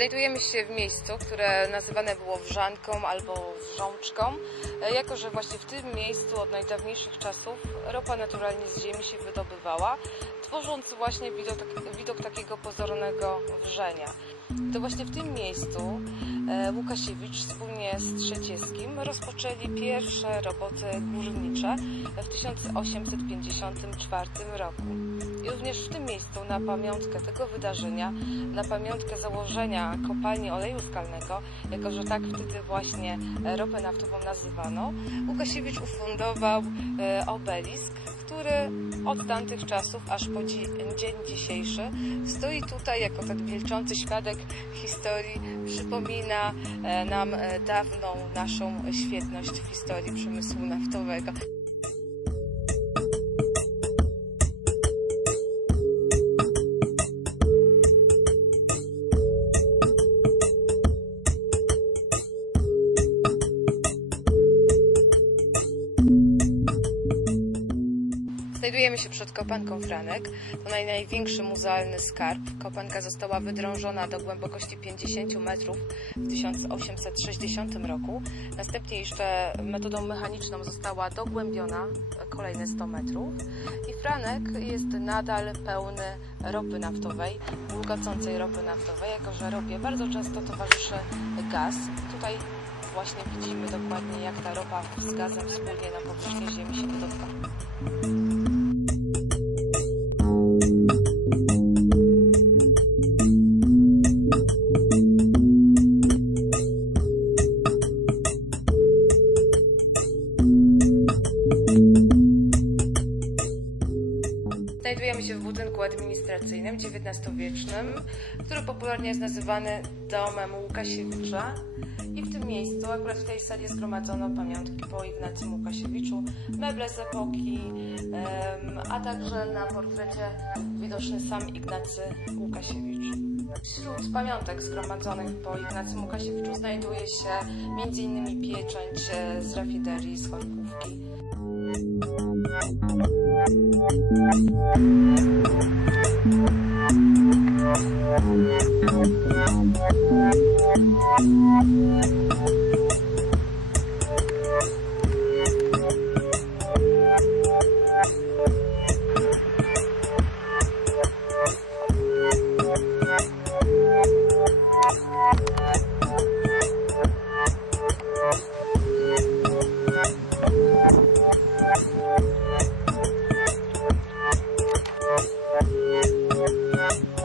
Znajdujemy się w miejscu, które nazywane było Wrzanką albo Wrzączką, e, jako że właśnie w tym miejscu od najdawniejszych czasów ropa naturalnie z ziemi się wydobywała, tworząc właśnie widok, widok takiego pozornego wrzenia. To właśnie w tym miejscu Łukasiewicz wspólnie z Trzecieskim rozpoczęli pierwsze roboty górnicze w 1854 roku. I również w tym miejscu na pamiątkę tego wydarzenia, na pamiątkę założenia kopalni oleju skalnego, jako że tak wtedy właśnie ropę naftową nazywano, Łukasiewicz ufundował e, obelisk, który od tamtych czasów aż po dzień dzisiejszy stoi tutaj jako tak milczący świadek historii, przypomina e, nam e, dawną naszą świetność w historii przemysłu naftowego. Znajdujemy się przed kopanką Franek. To naj, największy muzealny skarb. Kopanka została wydrążona do głębokości 50 metrów w 1860 roku. Następnie jeszcze metodą mechaniczną została dogłębiona kolejne 100 metrów. I Franek jest nadal pełny ropy naftowej, bulgocącej ropy naftowej, jako że ropie bardzo często towarzyszy gaz. Tutaj właśnie widzimy dokładnie, jak ta ropa z gazem wspólnie na powierzchni Ziemi Znajdujemy się w budynku administracyjnym XIX-wiecznym, który popularnie jest nazywany domem Łukasiewicza. I w tym miejscu, akurat w tej sali zgromadzono pamiątki po Ignacym Łukasiewiczu, meble z epoki, a także na portrecie widoczny sam Ignacy Łukasiewicz. Wśród pamiątek zgromadzonych po Ignacym Łukasiewiczu znajduje się m.in. pieczęć e, z rafinerii z Chorkówki.